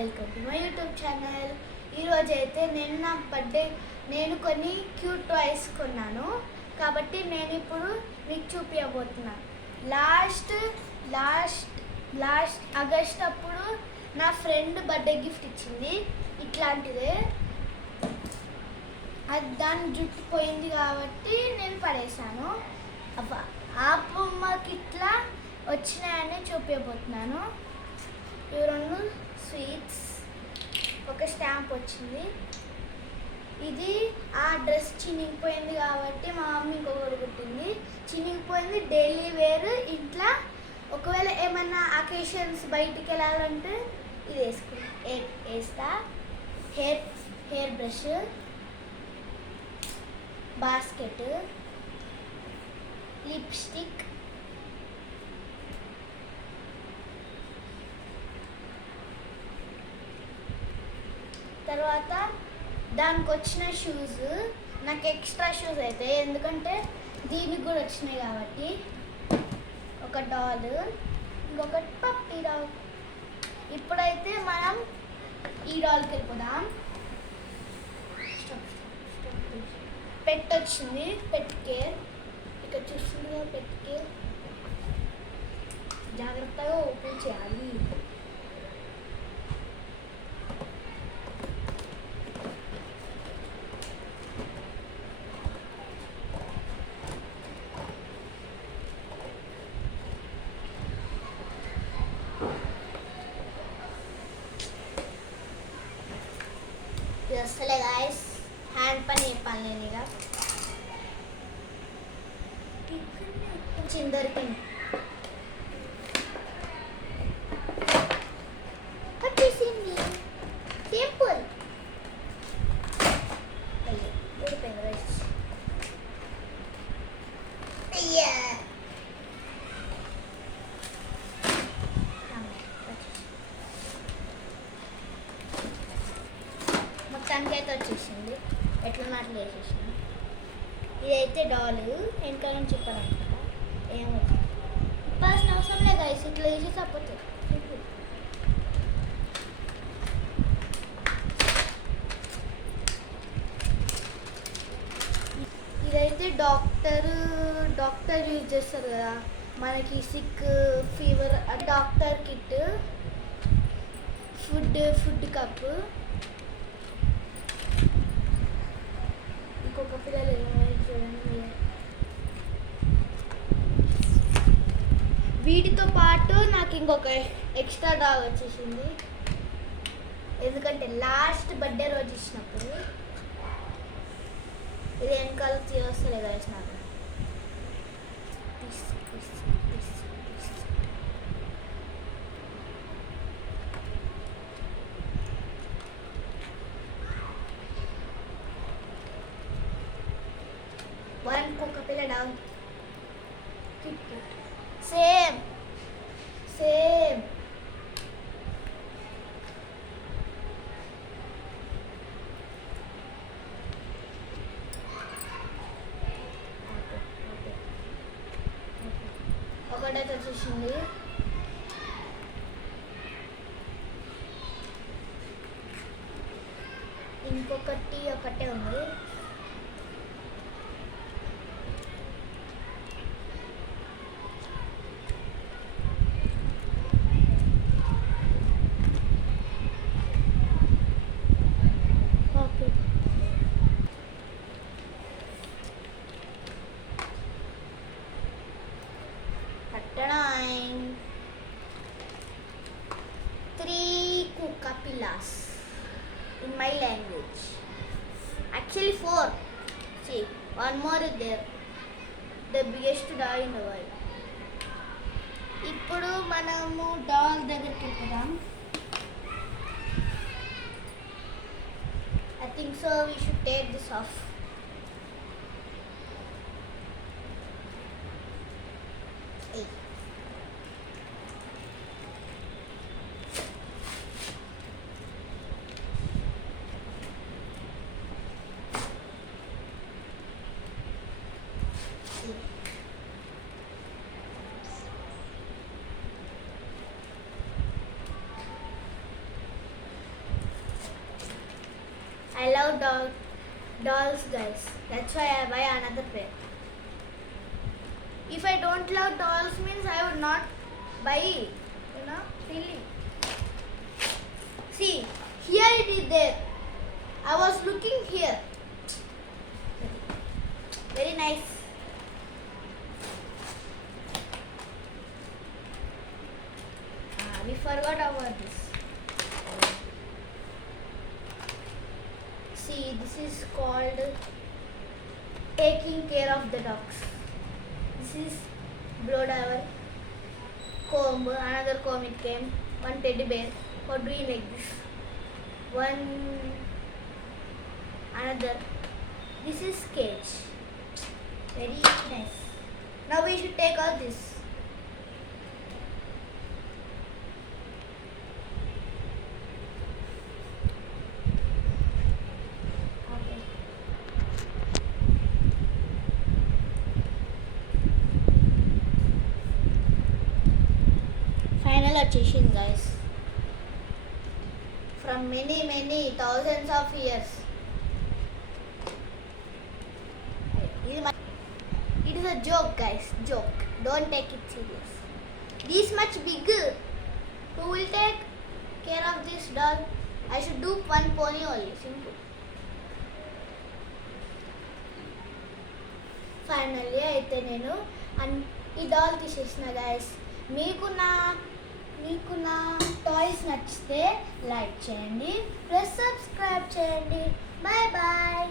Welcome to my YouTube channel. ఈరోజు అయితే నా బర్త్డే కొన్ని క్యూట్ టాయ్స్ కొన్నాను కాబట్టి నేను ఇప్పుడు మీకు చూపించబోతున్నాను. లాస్ట్ ఆగస్ట్ అప్పుడు నా ఫ్రెండ్ బర్త్డే గిఫ్ట్ ఇచ్చింది. ఇట్లాంటిదే, అది దాని జుట్టు పోయింది కాబట్టి నేను పడేశాను. ఆ బొమ్మకి ఇట్లా వచ్చినాయని చూపించబోతున్నాను. ఇవి 2 స్వీట్స్, ఒక స్టాంప్ వచ్చింది. ఇది ఆ డ్రెస్ చినిగిపోయింది కాబట్టి మా మమ్మీ ఇంకొకటి కుట్టింది. చినిగిపోయింది, డైలీ వేర్. ఇంట్లో ఒకవేళ ఏమన్నా అకేషన్స్ బయటికి వెళ్ళాలంటే ఇది వేస్తా. హెయిర్ బ్రష్, బాస్కెట్, లిప్స్టిక్, తర్వాత దానికి వచ్చిన షూస్. నాకు ఎక్స్ట్రా షూస్ అయితే, ఎందుకంటే దీనికి కూడా వచ్చినాయి కాబట్టి. ఒక డాల్, ఇంకొకటి పప్పీ డాల్. ఇప్పుడైతే మనం ఈ డాల్కి వెళ్ళిపోదాం. పెట్ వచ్చింది, పెట్ కేర్. ఇక్కడ చూస్తుంది పెట్ కేర్. జాగ్రత్తగా ఓపెన్ చేయాలి. ఇది వస్తలే గాయస్, హ్యాండ్ పని చెప్పాలి నేను. ఇక చిందరికింది వచ్చేసింది. సింపుల్. అయ్యో ఊడిపోయింది రైస్. అయ్యా మొత్తానికి అయితే వచ్చేసింది. ఎట్లా నాట్లు వేసేసాను. ఇదైతే డాల్. వెనక నుంచి చెప్పాలనుకుంటా ఏమవుతుంది. ఇప్పాల్సిన అవసరం లేదు గైస్, ఇట్లా వేసి తప్పదు. ఇదైతే డాక్టర్ యూజ్ చేస్తారు కదా మనకి sick fever. Doctor kit, food cup, ఇంకొక పిల్లలు చూడండి. వీటితో పాటు నాకు ఇంకొక ఎక్స్ట్రా డాగ్ వచ్చేసింది, ఎందుకంటే లాస్ట్ బర్త్డే రోజు ఇచ్చినప్పుడు. ఇది వెనకాల తీయొస్తలే కదా నాకు. ఇంకొక పిల్ల డాగ్ సేమ్. ఒకటైతే వచ్చేసింది. ఒకటే ఉంది. Capillas in my language. Actually 4. See, one more is there. The biggest doll in the world. ఇప్పుడు మనము డాల్ దగ్గరికి వెళ్దాం. I think so we should take this off. Hey. I love dolls, guys. That's why I buy another pair. If I don't love dolls, means I would not buy it. You know, really. See, here it is there. I was looking here. Very nice. We forgot about this. See, this is called taking care of the dogs. This is blow dryer, comb, another comb it came, one teddy bear for doing like this. One another. This is cage. Very nice. Now we should take all this. Okay. Final వచ్చేసింది guys. From many thousands of years. It is a joke, guys. Joke. Don't take it serious. This much big. Who will take care of this dog? I should do one pony only. Simple. Finally, అయితే నేను ఈ డాల్ తీసేసిన గైస్. మీకు నా టాయ్స్ నచ్చితే like చేయండి, plus subscribe చేయండి. Bye bye.